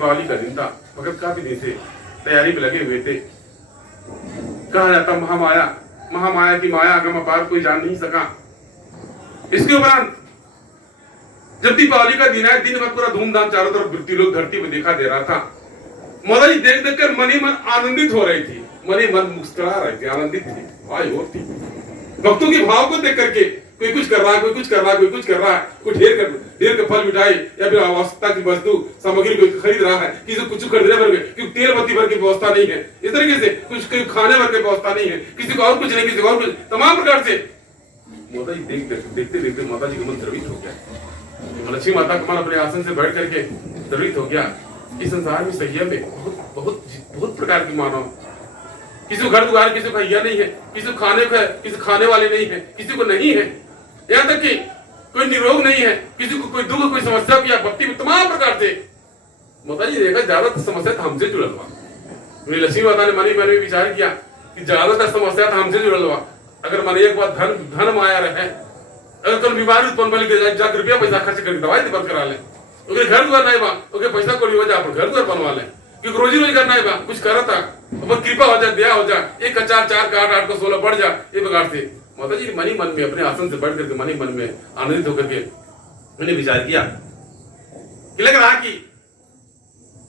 दिवाली का दिन था। भगत काफी दिन से तैयारी में लगे हुए थे। कहा जाता महामाया, महामाया की माया अगम अपार कोई जान नहीं सका। इसके उपरांत जब दीपावली का दिन है, दिन भर पूरा धूमधाम चारों तरफ वृत्ति लोग धरती में देखा दे रहा था। माता जी देख देख कर मन ही मन आनंदित हो रही थी, मन ही मन मुस्कुरा रहे थे, आनंदित थी, वाह और थी। भक्तों के भाव को देख करके कोई कुछ कर रहा है, कोई कुछ कर रहा है, कोई कुछ कर रहा है, कोई ढेर के फल मिठाई या फिर आवश्यकता की वस्तु सामग्री कोई खरीद रहा है, किसी को कुछ खरीदने भर क्योंकि तेल बत्ती भर की व्यवस्था नहीं है, इस तरीके से कुछ खाने भर की व्यवस्था नहीं है, किसी को और कुछ नहीं, किसी को और कुछ, तमाम प्रकार से माता जी देखते देखते माता जी का मन द्रवित हो गया। लक्ष्मी माता का मन अपने आसन से बैठ करके द्रवित हो गया। इस संसार में सैया में बहुत बहुत बहुत प्रकार की मानव, किसी को घर दुआर, किसी को भैया नहीं है, किसी को खाने को है, किसी खाने वाले नहीं है, किसी को नहीं है, यहाँ तक कि कोई निरोग नहीं है, किसी को कोई दुख, कोई समस्या की आपत्ति, तमाम प्रकार से माता जी देखा ज्यादातर समस्या तो हमसे जुड़ल हुआ। लक्ष्मी माता ने मन में विचार किया कि ज्यादातर समस्या तो हमसे जुड़ल हुआ। अगर मन एक बात धन माया रहे, अगर तुम बीमारी उत्पन्न बन जाकर रुपया पैसा खर्च करके दवाई बंद करा ले, ओके घर द्वार नहीं बा, ओके पैसा कोड़ी हो जा पर घर द्वार बनवा ले, क्योंकि रोजी रोजगार नहीं बा, कुछ करता अब कृपा हो जाए, दया हो जाए, 1 का 4, 4 का 8, 8 का 16 बढ़ जा, ये प्रकार से माता जी मनी मन में अपने आसन से बैठ करके मनी मन में आनंदित होकर के मैंने विचार किया कि लग रहा कि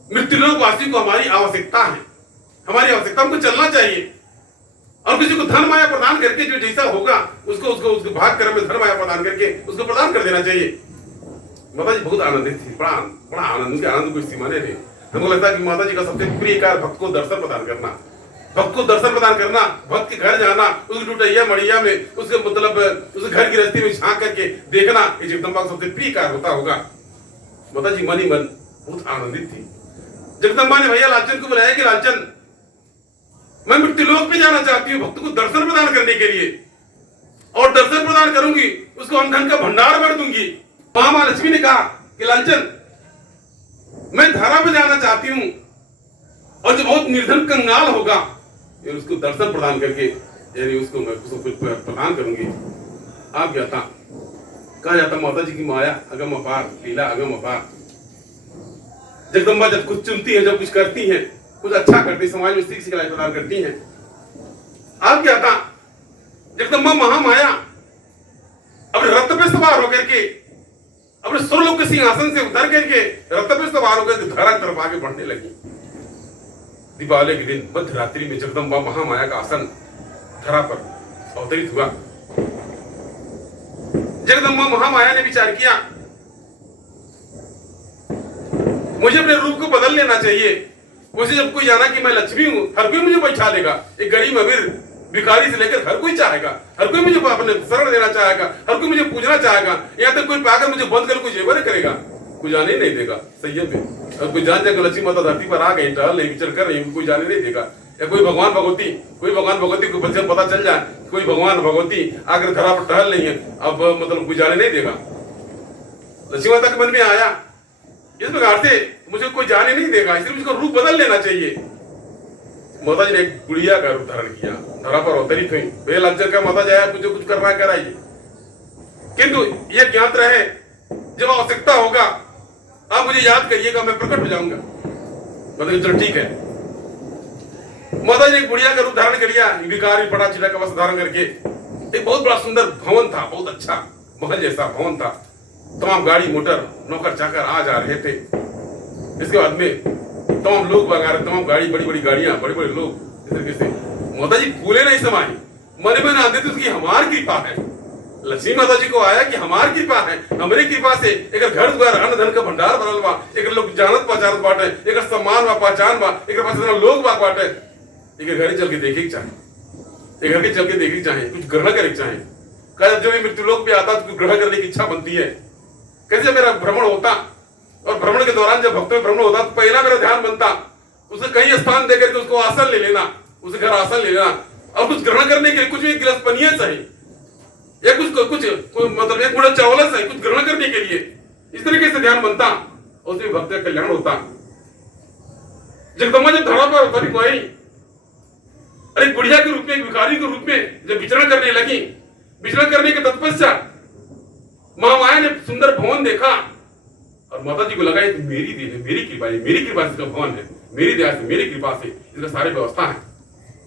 मृत्युलोक वासी को हमारी आवश्यकता है, हमारी आवश्यकता, हमको चलना चाहिए और किसी को धन माया प्रदान करके जो जैसा होगा उसको भाग कर्म में धन माया प्रदान करके उसको प्रदान कर देना चाहिए। माता जी बहुत आनंदित थी, बड़ा आनंद, आनंद कोई सीमा नहीं। हमको लगता है कि माता जी का सबसे प्रिय कार्य भक्त को दर्शन प्रदान करना, भक्त को दर्शन प्रदान करना, भक्त के घर जाना, उसकी टूटैया मड़िया में उसके मतलब उसके घर की रस्ती में झांक करके देखना, ये जगदम्बा का सबसे प्रिय कार्य होता होगा। माता जी मन ही मन बहुत आनंदित थी। जगदम्बा ने भैया लालचन को बुलाया कि लालचन, मैं मृत्युलोक में जाना चाहती हूँ भक्त को दर्शन प्रदान करने के लिए, और दर्शन प्रदान करूंगी उसको धन का भंडार भर दूंगी। मां लक्ष्मी ने कहा कि लालचन, मैं धरा पे जाना चाहती हूँ और जो बहुत निर्धन कंगाल होगा उसको दर्शन प्रदान करके यानी उसको मैं प्रदान करूंगी। आप जाता कहा जाता माता जी की माया अगम अपार, लीला अगम अपार। जगदम्बा जब कुछ चुनती है, जब कुछ करती है, कुछ अच्छा करती, समाज में सीख सिखलाई प्रदान करती है। आप क्या था जगदम्बा महामाया अपने रथ पे सवार होकर के अपने स्वरलोक के सिंहासन से उतर करके रथ पे सवार होकर धरा तरफ आगे बढ़ने लगी। दीपावली के दिन मध्य रात्रि में जगदम्बा महामाया का आसन धरा पर अवतरित हुआ। जगदम्बा महामाया ने विचार किया मुझे अपने रूप को बदल लेना चाहिए। मुझे जब कोई जाना कि मैं लक्ष्मी हूं, हर कोई मुझे बैठा लेगा, एक गरीब अमीर भिखारी से लेकर हर कोई चाहेगा, हर कोई मुझे अपने शरण देना चाहेगा, हर कोई मुझे पूजना चाहेगा। यहाँ तक कोई पाकर मुझे बंद कर कोई जेवर करेगा, कोई जाने नहीं देगा संयम में। और कोई जान जाकर लक्ष्मी माता धरती पर आ गई, टहल नहीं विचल कर रही, कोई जाने नहीं देगा। या कोई भगवान भगवती को पता चल जाए कोई भगवान भगवती आकर धरा पर टहल नहीं है, अब मतलब कोई जाने नहीं देगा। लक्ष्मी माता के मन में आया इस प्रकार से मुझे कोई जाने नहीं देगा, इसलिए मुझको रूप बदल लेना चाहिए। माता जी ने एक गुड़िया का रूप धारण किया, धरा पर अवतरित हुई। वे लालचन का माता जाया मुझे कुछ करना कराइए, किंतु यह ज्ञात रहे जब आवश्यकता होगा आप मुझे याद करिएगा, मैं प्रकट हो जाऊंगा। माता चलो ठीक है। माता जी ने गुड़िया का रूप धारण कर लिया, भिखारी पड़ा चिड़ा का वस्त्र धारण करके एक बहुत बड़ा सुंदर भवन था, बहुत अच्छा महल जैसा भवन था। तमाम गाड़ी मोटर नौकर चाकर आ जा रहे थे। इसके बाद में तमाम लोग बगा रहे, तमाम गाड़ी, बड़ी बड़ी गाड़ियां, बड़े बड़े लोग। इस तरीके से माता जी फूले नहीं समाई, मन में आते थे कि हमारी कृपा है। लक्ष्मी माता जी को आया कि हमारी कृपा है, हमारी कृपा से एक घर द्वार अन्न धन का भंडार बनल बा, एक लोग जानत पहचानत बाटे, एक सम्मान बा, पहचान बा, एक पास इतना लोग बा बाटे। एक घर चल के देखे चाहे, एक घर के चल के देखे चाहे, कुछ ग्रहण करे चाहे। कल जब मृत्यु लोक पे आता तो कुछ ग्रहण करने की इच्छा बनती है। कैसे मेरा भ्रमण होता और भ्रमण के दौरान जब भक्त में भ्रमण होता तो पहला मेरा ध्यान बनता उसे कहीं स्थान देकर के उसको आसन ले लेना, उसे घर आसन ले लेना, और कुछ ग्रहण करने के लिए कुछ भी गिलास पनीय चाहिए या कुछ मतलब एक गुड़ा चावल चाहिए कुछ ग्रहण करने के लिए। इस तरीके से ध्यान बनता और उसमें भक्त का कल्याण होता। जगदम्बा जब धरा पर अवतरित हुई, अरे बुढ़िया के रूप में, भिखारी के रूप में जब विचरण करने लगी, विचरण करने के तत्पश्चात महामाया ने सुंदर भवन देखा और माता जी को लगा ये तो मेरी देन है, मेरी कृपा है, मेरी कृपा से इसका भवन है, मेरी दया से, मेरी कृपा से इसका सारी व्यवस्था है।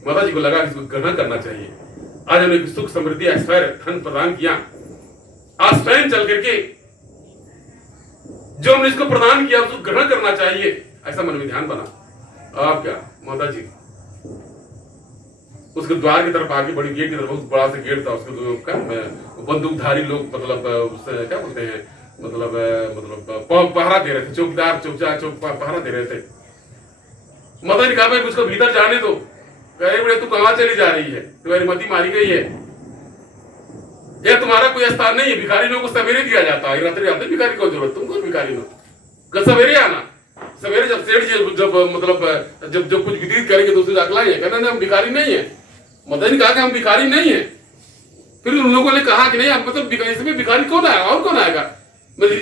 माता जी को लगा इसको ग्रहण करना चाहिए। आज हमने सुख समृद्धि ऐश्वर्य धन प्रदान किया। आज स्वयं चल करके जो हमने इसको प्रदान किया उसको ग्रहण करना चाहिए, ऐसा मन में ध्यान बना। आप क्या माता जी उसके द्वार की तरफ आगे बढ़ी, गेट की तरफ बहुत बड़ा सा गेट था, उसको बंदूकधारी लोग मतलब उससे क्या बोलते हैं मतलब पहरा दे रहे थे, चौकीदार चौक पहरा दे रहे थे। माता ने कहा भाई उसको भीतर जाने दो। कहे बड़े तू कहां चली जा रही है, तुम्हारी मती मारी गई है, यह तुम्हारा कोई स्थान नहीं है। भिखारी लोगों को सवेरे दिया जाता है, रात्रि आते भिखारी को जरूरत, तुम कौन भिखारी हो? कल सवेरे आना, सवेरे जब सेठ जी जब मतलब जब कुछ विदित करेंगे तो उसे अगलाएंगे, कहना हम भिखारी नहीं है। माता ने कहा कि हम भिखारी नहीं है। फिर उन लोगों ने कहा कि नहीं हम मतलब भिखारी कौन आएगा और कौन आएगा? मेरे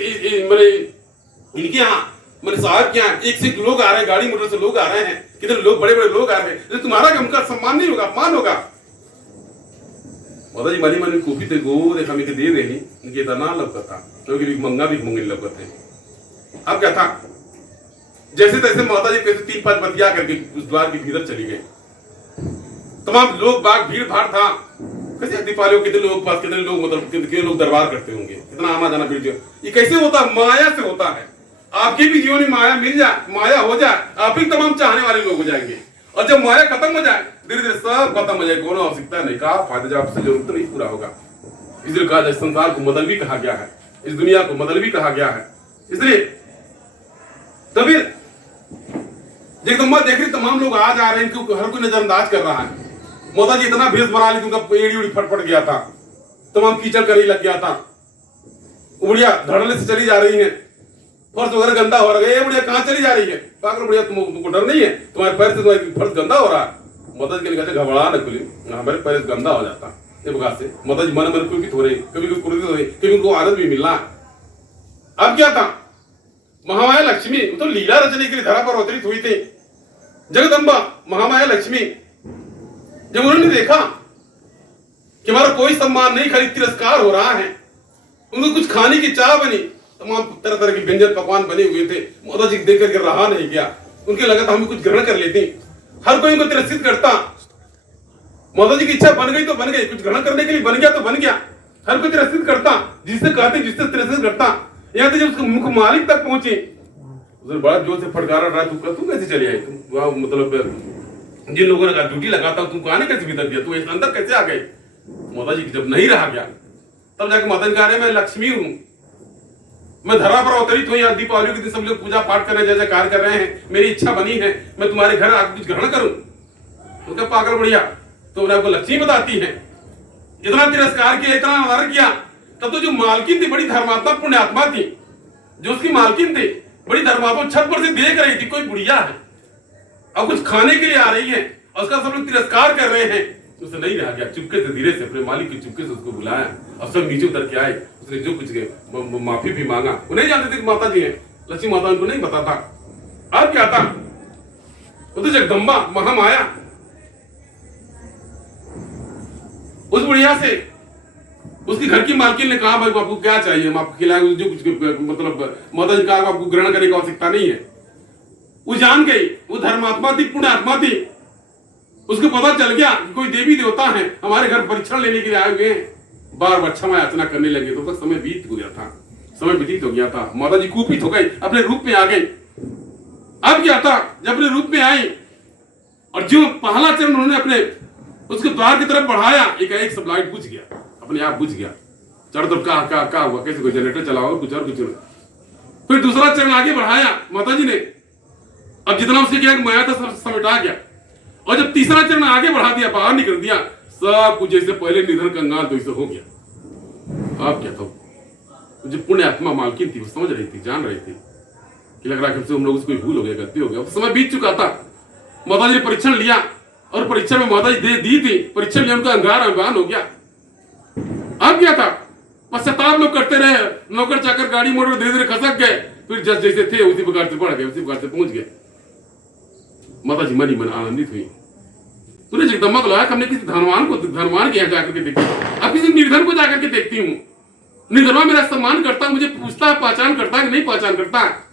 इनके यहाँ मेरे साहब के यहाँ एक से एक लोग आ रहे हैं, गाड़ी मोटर से लोग आ रहे हैं, कितने लोग बड़े बड़े लोग आ रहे हैं, तुम्हारा उनका सम्मान नहीं होगा, अपमान होगा। माता जी मनी मनी कॉफी थे गो देखा मैं दे देनी इनके इतना लौका था, क्योंकि भी मंगे लौका थे। अब क्या था, जैसे तैसे माता जी कैसे 3-5 बतिया करके उस द्वार के भीतर चली गई। तमाम लोग बाग भीड़ भाड़ था, कैसे दीपावली कितने लोग पास, कितने लोग मतलब कितने लोग दरबार करते होंगे, कितना आना जाना भीड़। ये कैसे होता है? माया से होता है। आपकी भी जीवन में माया मिल जाए, माया हो जाए, आप ही तमाम चाहने वाले लोग हो जाएंगे। और जब माया खत्म हो जाए, धीरे धीरे सब खत्म हो जाए, कोनो आवश्यकता नहीं, कहा फायदा जब आपसे जरूरत नहीं पूरा होगा। इसलिए कहा जाए संसार को मदल भी कहा गया है, इस दुनिया को मदल भी कहा गया है। इसलिए तभी देख रही तमाम लोग आ जा रहे हैं, क्योंकि हर कोई नजरअंदाज कर रहा है। माता जी इतना भेष बना ली, उनका एड़ी उड़ी फट गया था, तमाम कीचड़ करी लग गया था, बुढ़िया धड़ल्ले से चली जा रही है, फर्श वगैरह गंदा हो रहा है। बुढ़िया कहाँ चली जा रही है? पागल बुढ़िया, तुमको डर नहीं है? तुम्हारे पैर से तुम्हारी फर्श गंदा हो रहा है। माता जी कहते घबरा न खुली, हमारे पैर गंदा हो जाता ये बगा से। माता जी मन मन कुपित हो रही, कभी क्रोधित हो रही, कभी उनको आनंद भी मिलना। अब क्या था, महामाया लक्ष्मी तो लीला रचने के लिए धरा पर अवतरित हुई थी। जगदम्बा महामाया लक्ष्मी जब उन्होंने देखा कि हमारा कोई सम्मान नहीं, खाली तिरस्कार हो रहा है, उनको कुछ खाने की चाह बनी, तमाम तरह तरह के व्यंजन पकवान बने हुए थे। माता जी देख करके रहा नहीं गया, उनके लगा था हम कुछ ग्रहण कर लेते। हर कोई उनको तिरस्कृत करता, माता जी की इच्छा बन गई तो बन गई, कुछ ग्रहण करने के लिए बन गया तो बन गया। हर कोई तिरस्कृत करता, जिससे कहते जिससे तिरस्कृत करता। यहाँ तक जब उसके मुख मालिक तक पहुंचे, उसने बड़ा जोर से फटकारा रहा, तू कैसे चली आई? तुम मतलब जिन लोगों ने कहा ड्यूटी लगाता तुमको आने कैसे भीतर दिया, तू अंदर कैसे आ गई? माता जी जब नहीं रहा गया, तब जाके माता जी कह रहे मैं लक्ष्मी हूं, मैं धरा पर अवतरित हुई। दीपावली के दिन सब लोग पूजा पाठ कर रहे हैं, जैसे कार्य कर रहे हैं, मेरी इच्छा बनी है मैं तुम्हारे घर आकर कुछ ग्रहण करूं। तो क्या पागल बढ़िया, तो उन्हें आपको लक्ष्मी बताती है। इतना तिरस्कार किया, इतना अनादर किया। तब तो जो मालकिन थी बड़ी धर्मात्मा पुण्यात्मा थी, जो उसकी मालकिन थी बड़ी धर्मात्मा, छत पर से देख रही थी कोई बुढ़िया है अब कुछ खाने के लिए आ रही है और उसका सब लोग तिरस्कार कर रहे हैं। उसने नहीं रहा गया, चुपके से धीरे से अपने मालिक की चुपके से उसको बुलाया और सब नीचे उतर के आए। उसने जो कुछ माफी भी मांगा। वो नहीं जानते थे कि माता जी है, लक्ष्मी माता उनको नहीं पता था। अब क्या था, वो तो जगदम्बा महामाया उस बुढ़िया से उसकी घर की मालकिन ने कहा भाई आपको क्या चाहिए, हम आपको खिलाएंगे, जो कुछ मतलब माता जी कहा आपको ग्रहण करने की आवश्यकता नहीं है। वो जान गई, वो धर्मात्मा थी, पुण्यात्मा थी, उसको पता चल गया कि कोई देवी देवता है हमारे घर परीक्षण लेने के लिए आए हुए हैं। बार बार क्षमा याचना करने लगे, तो समय बीत हो गया था, समय व्यतीत हो गया था। माता जी कुपित हो गई, अपने रूप में आ गई। अब क्या था, जब अपने रूप में आई और जो पहला चरण उन्होंने अपने उसके द्वार की तरफ बढ़ाया, एक सब लाइट बुझ गया, अपने आप बुझ गया। चारों तरफ का हुआ, कैसे कोई जनरेटर चलाओ कुछ और कुछ। फिर दूसरा चरण आगे बढ़ाया माता जी ने, अब जितना उसके क्या माया था सब समेटा गया। और जब तीसरा चरण आगे बढ़ा दिया, बाहर निकल दिया, सब कुछ जैसे पहले निधन कंगाल तो ऐसे हो गया। अब क्या था, जो पुण्य आत्मा मालकिन थी वो समझ रही थी, जान रही थी कि लग रहा है कि हम लोग उसको भूल हो गया, गलती हो गया। समय बीत चुका था। माता जी ने परीक्षण लिया और परीक्षण में माता जी दे दी थी, परीक्षण लिया, उनका अंगार अवगान हो गया। अब क्या था, पश्चाताप लोग करते रहे, नौकर चाकर गाड़ी मोटर धीरे धीरे खसक गए, फिर जैसे थे उसी प्रकार से बढ़ गए, उसी प्रकार से पहुंच गए। माता जी मनी मन आनंदित हुई। तूने जगदम्बा को लगा हमने किसी धनवान के यहाँ जाकर के देखी, अब किसी निर्धन को जाकर के देखती हूँ। निधर्मा मेरा सम्मान करता, मुझे पूछता है, पहचान करता है कि नहीं पहचान करता है।